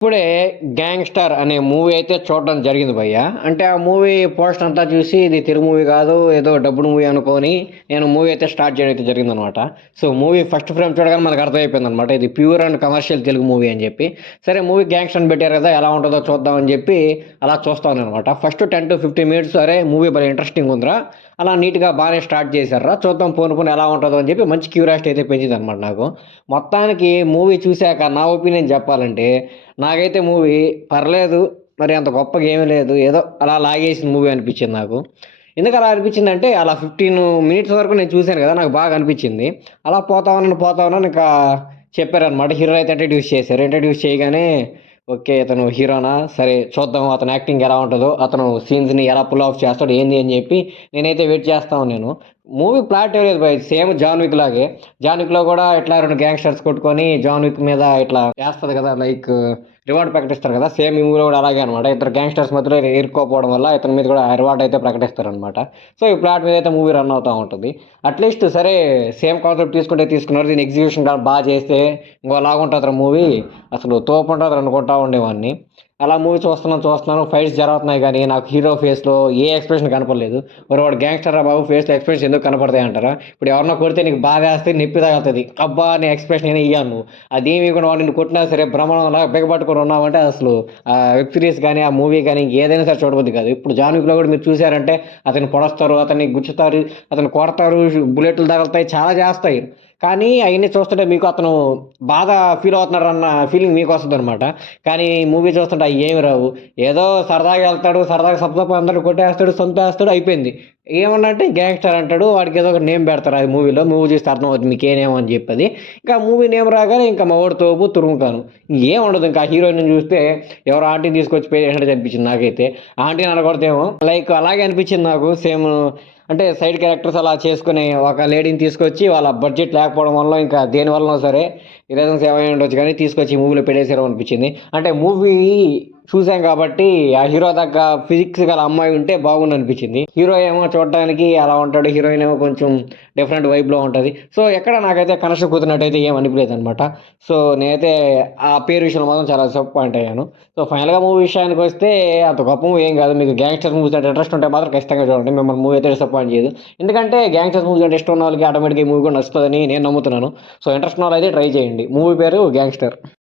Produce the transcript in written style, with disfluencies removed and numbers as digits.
ఇప్పుడే 'గ్యాంగ్‌స్టర్' అనే మూవీ అయితే చూడడం జరిగింది భయ్య. అంటే ఆ మూవీ పోస్టర్ అంతా చూసి ఇది తెలుగు మూవీ కాదు, ఏదో డబ్బుడ్ మూవీ అనుకోని నేను మూవీ అయితే స్టార్ట్ చేయడం అయితే జరిగిందనమాట. సో, మూవీ ఫస్ట్ ఫ్రేమ్ చూడగానే మనకు అర్థమైపోయిందనమాట. ఇది pure and commercial Telugu movie అని చెప్పి. సరే మూవీ 'గ్యాంగ్‌స్టర్' అని పెట్టారు కదా! ఎలా ఉంటదో చూద్దాం అని చెప్పి అలా చూస్తా ఉన్నాననమాట. ఫస్ట్ 10-15 మినిట్స్ అరే! మూవీ భలే ఇంట్రెస్టింగ్ ఉందిరా! అలా నీట్‌గా బానే స్టార్ట్ చేశార్రా! చూద్దాం పోను పోను ఎలా ఉంటదో అని చెప్పి మంచి క్యూరియాసిటీ అయితే పెంచిందనమాట నాకు. మొత్తానికి మూవీ చూసాక నా ఒపీనియన్ చెప్పాలంటే నాకైతే మూవీ పర్లేదు. మరి అంత గొప్పగా ఏమీ లేదు. ఏదో అలా లాగేసిన మూవీ అనిపిచ్చింది నాకు. ఎందుకలా అనిపిచ్చిందంటే, అలా 15 మినిట్స్ వరకు నేను చూసాను గదా! నాకు బాగా అనిపిచ్చింది. అలా పోతా ఉన్నాను ఇంకా చెప్పారనమాట. హీరో అయితే ఇంట్రడ్యూస్ చేశారు. ఇంట్రడ్యూస్ చేయగానే ఓకే. ఇతను హీరోనా? సరే చూద్దాం అతని యాక్టింగ్ ఎలా ఉంటదో, అతను సీన్స్‌ని ఎలా పుల్ ఆఫ్ చేస్తాడు, ఏంది అని జెప్పి నేనైతే వెయిట్ చేస్తా ఉన్నాను. మూవీ ప్లాట్ ఏం లేదు భయ్. సేమ్ 'జాన్ విక్' లాగే. 'జాన్ విక్‌లో' గూడా ఇట్లా 2 గ్యాంగ్‌స్టర్స్ కొట్టుకొని 'జాన్ విక్' మీద ఇట్లా చేస్తది గదా! లైక్ రివార్డ్ ప్రకటిస్తారు గదా! సేమ్ ఈ మూవీలో గూడా అలాగే అనమాట. ఇద్దరు గ్యాంగ్‌స్టర్స్ మధ్యలో ఇరుక్కోపోవడం వల్ల ఇతని మీద గూడా రివార్డ్ అయితే ప్రకటిస్తారనమాట. సో, ఈ ప్లాట్ మీద అయితే మూవీ రన్ అవుతా ఉంటది. అట్‌లీస్ట్ సరే సేమ్ కాన్సెప్ట్ తీసుకుంటే తీసుకున్నారు. దీని ఎగ్జిక్యూషన్ గాని చేస్తే ఇంకోలాగుంటదిరా మూవీ. అసలు తోపుంటది అనుకుంటా ఉండేవాడిని. అలా మూవీ చూస్తున్నాను. ఫైట్స్ జరుగుతున్నాయి గానీ, నాకు హీరో ఫేస్‌లో ఏ ఎక్స్‌ప్రెషన్ కనపడలేదు. మరి వాడు గ్యాంగ్‌స్టర్‌రా బాబు ఫేస్‌లో ఎక్స్‌ప్రెషన్స్ ఎందుకు కనపడతాయంటారా? ఇప్పుడు ఎవరైనా కొడితే నీకు బాధేస్తది, నొప్పి తగులుతది. అబ్బా! అనే ఎక్స్‌ప్రెషన్ అయినా ఇయ్యాలి నువ్వు. అదేమి ఇయ్యకుండా వాడు నిన్ను కొట్టినా సరే బ్రహ్మాండంలా బిగపట్టుకొని ఉన్నావంటే అసలు ఆ వెబ్ సీరీస్ గానీ, ఆ మూవీ గానీ ఇంకేదైనా సరే చూడబుద్ది కాదు. ఇప్పుడు 'జాన్ విక్‌లో' గూడా మీరు చూసారంటే అతన్ని పొడుస్తారు, అతన్ని గుచ్చుతారు, అతన్ని కొడతారు, బుల్లెట్లు తగులుతాయి, చాలా చేస్తాయి. కానీ అయన్నీ చూస్తుంటే మీకు అతను బాధ ఫీల్ అవుతున్నాడన్న ఫీలింగ్ మీకొస్తదనమాట. కానీ మూవీ చూస్తుంటే అయ్యేమి రావు. ఏదో సరదాగా ఎళ్తాడు, సరదాగా సప్ అందరిని కొట్టేస్తాడు, చంపేస్తాడు అయిపోయింది. ఏమన్నా అంటే గ్యాంగ్‌స్టర్ అంటాడు. వాడికేదో ఒక నేమ్ పెడతారు అది మూవీలో. మూవీ చూస్తే అర్థమవుద్ది మీకే నేమ్ అని చెప్పది. ఇంకా మూవీ నేమ్ రాగానే ఇంకా మా వోడు తోపు తురుముతాను. ఏముండదు ఇంకా హీరోయిన్‌ని చూస్తే ఎవరో ఆంటీని తీసుకొచ్చి పెళ్లి అనిపించింది నాకైతే. ఆంటీని అనకూడదేమో లైక్ అలాగే అనిపించింది నాకు సేమ్ అంటే సైడ్ క్యారెక్టర్స్ అలా చేసుకొని ఒక లేడీని తీసుకొచ్చి వాళ్ళ బడ్జెట్ లేకపోవడం వల్ల ఇంకా దేని వలనో సరే ఈ రీజన్స్ ఏమైనా ఉండొచ్చు కానీ తీసుకొచ్చి ఈ మూవీలో పెట్టేసారు అనిపించింది. అంటే మూవీ చూసాం కాబట్టి ఆ హీరో దగ్గ ఫిజిక్స్ గల అమ్మాయి ఉంటే బాగుండనిపించింది. హీరో ఏమో చూడడానికి అలా ఉంటాడు. హీరోయిన్ ఏమో కొంచెం డిఫరెంట్ వైబ్‌లో ఉంటది. సో, ఎక్కడ నాకైతే కనెక్షన్ కుదిరినట్టయితే ఏం అనిపియలేదనమాట. సో, నేనైతే ఆ పేరు విషయంలో మాత్రం చాలా డిసప్పాయింట్ అయ్యాను. సో, ఫైనల్‌గా మూవీ విషయానికొస్తే అంత గొప్ప మూవీ ఏం కాదు. మీకు గ్యాంగ్‌స్టర్ మూవీస్ అంటే ఇంట్రెస్ట్ ఉంటే మాత్రం ఖచ్చితంగా చూడండి. మిమ్మల్ని మూవీ అయితే డిసప్పాయింట్ చేయదు. ఎందుకంటే గ్యాంగ్‌స్టర్స్ మూవీస్ అంటే ఇష్టం ఉన్న వాళ్ళకి ఆటోమేటిక్‌గా ఈ మూవీ కూడా నచ్చుతదని నేను నమ్ముతున్నాను. సో, ఇంట్రెస్ట్ ఉన్నవాళ్ళైతే ట్రై చేయండి. మూవీ పేరు 'గ్యాంగ్‌స్టర్'.